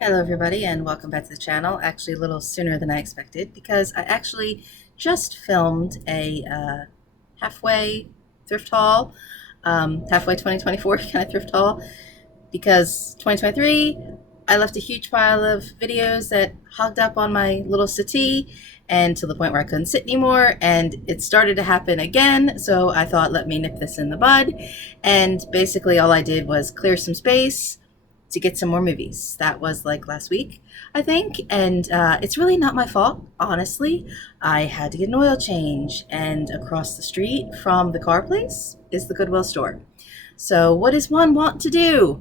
Hello everybody and welcome back to the channel. Actually a little sooner than I expected because I actually just filmed a halfway thrift haul, halfway 2024 kind of thrift haul, because 2023 I left a huge pile of videos that hogged up on my little settee and to the point where I couldn't sit anymore, and it started to happen again, so I thought let me nip this in the bud. And basically all I did was clear some space to get some more movies. That was like last week, I think, and it's really not my fault, honestly. I had to get an oil change, and across the street from the car place is the Goodwill store. So what does one want to do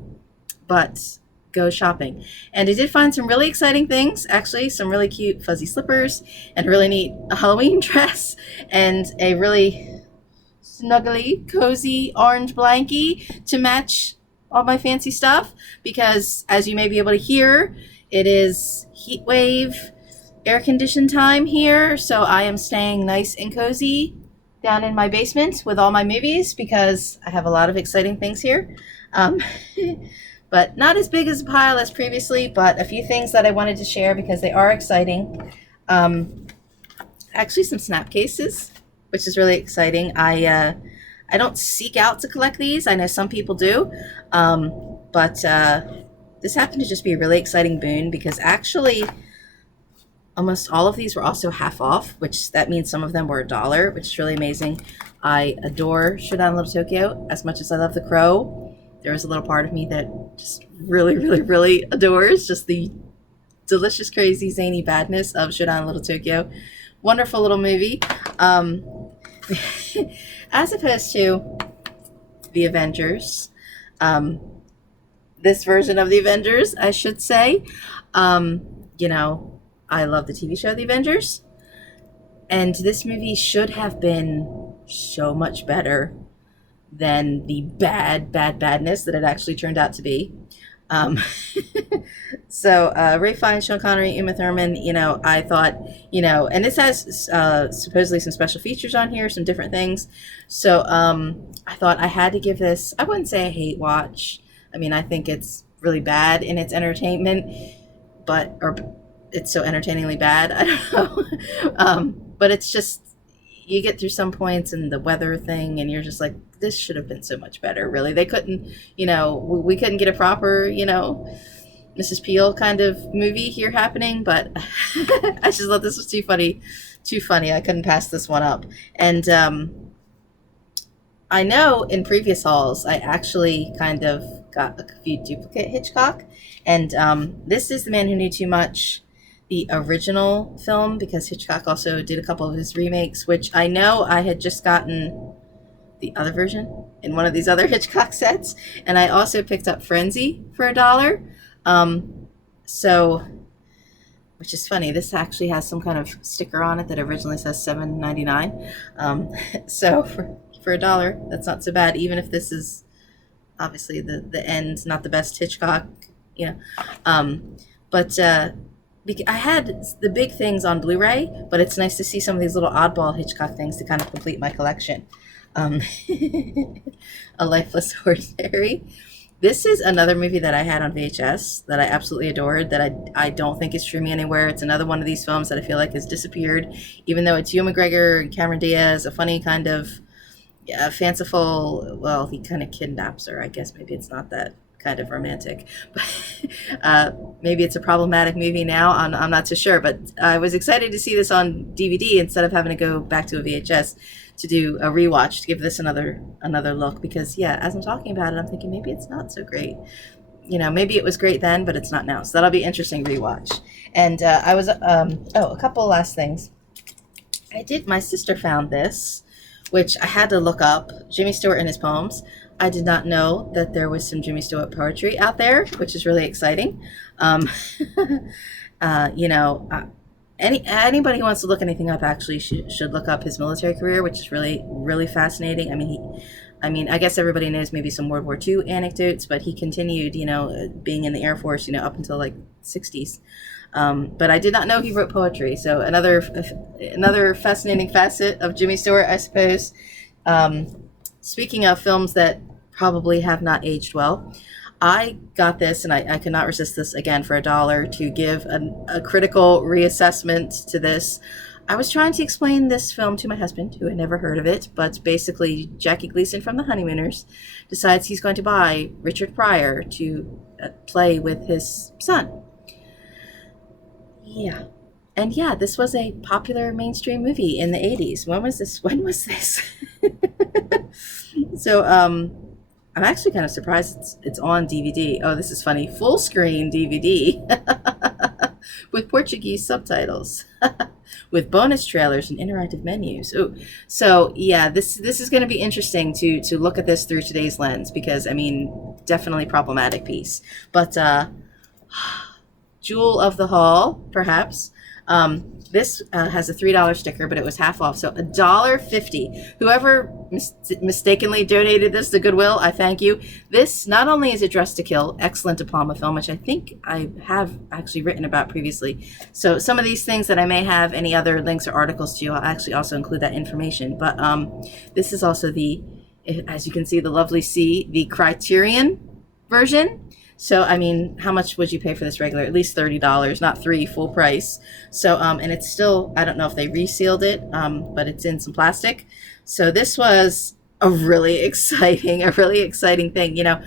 but go shopping? And I did find some really exciting things, actually, some really cute fuzzy slippers and a really neat Halloween dress and a really snuggly, cozy orange blankie to match all my fancy stuff, because as you may be able to hear, it is heat wave air conditioned time here, so I am staying nice and cozy down in my basement with all my movies because I have a lot of exciting things here. But not as big as a pile as previously, but a few things that I wanted to share because they are exciting. Actually some snap cases, which is really exciting. I don't seek out to collect these. I know some people do, but this happened to just be a really exciting boon because actually almost all of these were also half off, which that means some of them were $1, which is really amazing. I adore Showdown in Little Tokyo as much as I love The Crow. There is a little part of me that just really adores just the delicious, crazy, zany badness of Showdown in Little Tokyo. Wonderful little movie. As opposed to the Avengers, this version of the Avengers, I should say. You know, I love the TV show The Avengers, and this movie should have been so much better than the badness that it actually turned out to be. So Ray Fiennes, Sean Connery, Uma Thurman, I thought, and this has supposedly some special features on here, some different things. So I thought I had to give this, I wouldn't say a hate watch. I mean, I think it's really bad in its entertainment, or it's so entertainingly bad. I don't know. But it's just, you get through some points and the weather thing, and you're just like, this should have been so much better, really. They couldn't, we couldn't get a proper, Mrs. Peel kind of movie here happening, but I just thought this was too funny. I couldn't pass this one up. And I know in previous hauls, I actually kind of got a few duplicate Hitchcock. And this is The Man Who Knew Too Much, the original film, because Hitchcock also did a couple of his remakes, which I know I had just gotten the other version in one of these other Hitchcock sets. And I also picked up Frenzy for $1. So, which is funny, this actually has some kind of sticker on it that originally says $7.99. So for $1, that's not so bad, even if this is obviously the end, not the best Hitchcock, but I had the big things on Blu-ray, but it's nice to see some of these little oddball Hitchcock things to kind of complete my collection. A Lifeless Ordinary. This is another movie that I had on VHS that I absolutely adored, that I don't think is streaming anywhere. It's another one of these films that I feel like has disappeared, even though it's Ewan McGregor and Cameron Diaz, a funny kind of fanciful, well, he kind of kidnaps her. I guess maybe it's not that kind of romantic, but maybe it's a problematic movie now. I'm not so sure, but I was excited to see this on DVD instead of having to go back to a VHS to do a rewatch, to give this another look, because as I'm talking about it, I'm thinking maybe it's not so great. Maybe it was great then, but it's not now. So that'll be interesting rewatch. And I was a couple last things. My sister found this, which I had to look up, Jimmy Stewart and his poems. I did not know that there was some Jimmy Stewart poetry out there, which is really exciting. Anybody who wants to look anything up actually should look up his military career, which is really fascinating. I mean, I guess everybody knows maybe some World War II anecdotes, but he continued, being in the Air Force, up until like 60s. But I did not know he wrote poetry. So another fascinating facet of Jimmy Stewart, I suppose. Speaking of films that probably have not aged well, I got this, and I could not resist this again for $1 to give a critical reassessment to this. I was trying to explain this film to my husband, who had never heard of it, but basically Jackie Gleason from The Honeymooners decides he's going to buy Richard Pryor to play with his son. Yeah. And yeah, this was a popular mainstream movie in the 80s. When was this? So, I'm actually kind of surprised it's on DVD. Oh, this is funny. Full screen DVD with Portuguese subtitles, with bonus trailers and interactive menus. Ooh. So yeah, this is going to be interesting to look at this through today's lens, because I mean, definitely problematic piece. But jewel of the haul, perhaps. This has a $3 sticker, but it was half off, so $1.50. Whoever mistakenly donated this to Goodwill, I thank you. This, not only is it Dressed to Kill, excellent diploma film, which I think I have actually written about previously. So some of these things that I may have any other links or articles to, I'll actually also include that information. But this is also the, as you can see, the lovely C, the Criterion version. So, I mean, how much would you pay for this regular? At least $30, not $3 full price. So, and it's still, I don't know if they resealed it, but it's in some plastic. So this was a really exciting thing, you know.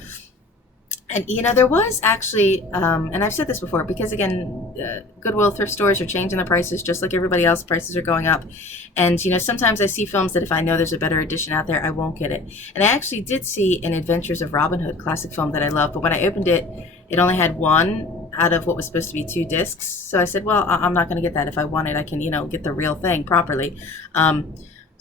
And, you know, there was actually, and I've said this before, because again, Goodwill thrift stores are changing the prices just like everybody else. Prices are going up. And, you know, sometimes I see films that if I know there's a better edition out there, I won't get it. And I actually did see an Adventures of Robin Hood classic film that I love. But when I opened it, it only had one out of what was supposed to be 2 discs. So I said, well, I'm not going to get that. If I want it, I can, you know, get the real thing properly.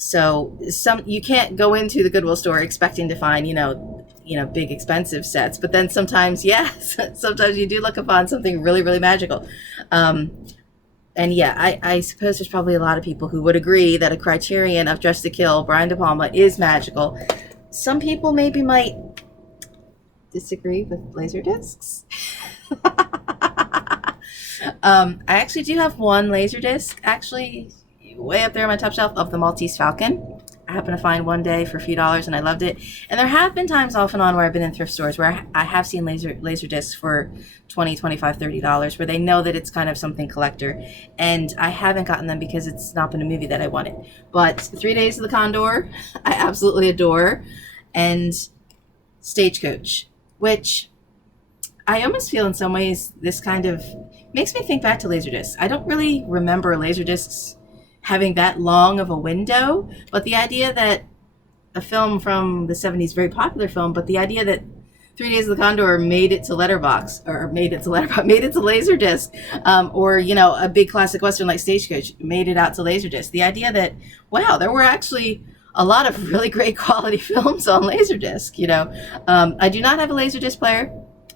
So you can't go into the Goodwill store expecting to find, you know, big expensive sets, but then sometimes, yes, sometimes you do look upon something really, really magical. And yeah, I suppose there's probably a lot of people who would agree that a Criterion of Dressed to Kill, Brian De Palma, is magical. Some people maybe might disagree with LaserDiscs. I actually do have one LaserDisc, actually, way up there on my top shelf, of the Maltese Falcon. I happened to find one day for a few dollars, and I loved it. And there have been times off and on where I've been in thrift stores where I have seen LaserDiscs for $20, $25, $30, where they know that it's kind of something collector. And I haven't gotten them because it's not been a movie that I wanted. But 3 Days of the Condor, I absolutely adore. And Stagecoach, which I almost feel in some ways this kind of makes me think back to LaserDiscs. I don't really remember LaserDiscs having that long of a window, but the idea that a film from the 70s, very popular film, but the idea that 3 Days of the Condor made it to LaserDisc, or, you know, a big classic Western like Stagecoach made it out to LaserDisc. The idea that, wow, there were actually a lot of really great quality films on LaserDisc, you know. I do not have a LaserDisc player.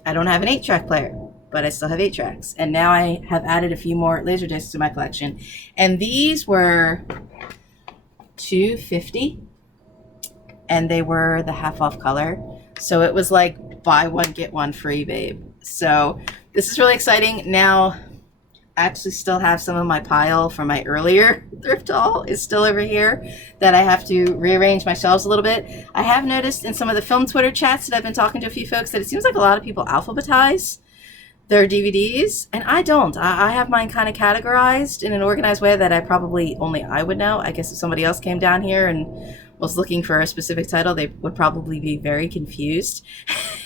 I don't have an 8-track player, but I still have 8 tracks. And now I have added a few more LaserDiscs to my collection. And these were $2.50, and they were the half off color. So it was like buy one, get one free, babe. So this is really exciting. Now, I actually still have some of my pile from my earlier thrift haul is still over here that I have to rearrange my shelves a little bit. I have noticed in some of the film Twitter chats that I've been talking to a few folks that it seems like a lot of people alphabetize their DVDs, and I don't. I have mine kind of categorized in an organized way that only I would know. I guess if somebody else came down here and was looking for a specific title, they would probably be very confused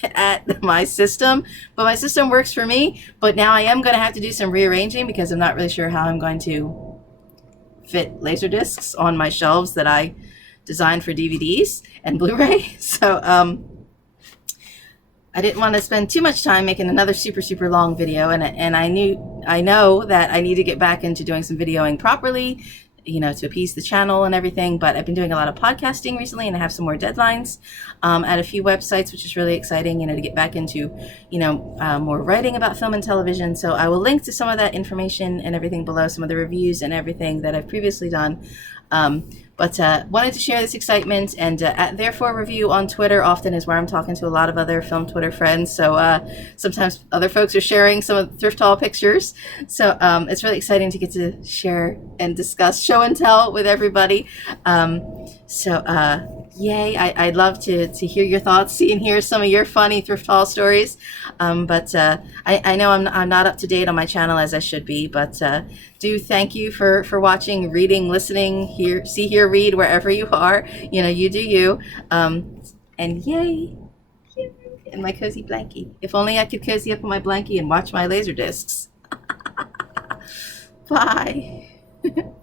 at my system. But my system works for me. But now I am going to have to do some rearranging because I'm not really sure how I'm going to fit LaserDiscs on my shelves that I designed for DVDs and Blu-ray. So, I didn't want to spend too much time making another super, super long video, and I know that I need to get back into doing some videoing properly, you know, to appease the channel and everything. But I've been doing a lot of podcasting recently, and I have some more deadlines at a few websites, which is really exciting, you know, to get back into, you know, more writing about film and television. So I will link to some of that information and everything below, some of the reviews and everything that I've previously done. But wanted to share this excitement, and at Therefore Review on Twitter often is where I'm talking to a lot of other film Twitter friends. So sometimes other folks are sharing some of the thrift haul pictures. So it's really exciting to get to share and discuss show and tell with everybody. So yay! I'd love to hear your thoughts, see and hear some of your funny thrift haul stories. But I know I'm not up to date on my channel as I should be. But do thank you for watching, reading, listening, hear, see, hear, read wherever you are. You know, you do you. And yay! In my cozy blankie. If only I could cozy up on my blankie and watch my laser discs. Bye.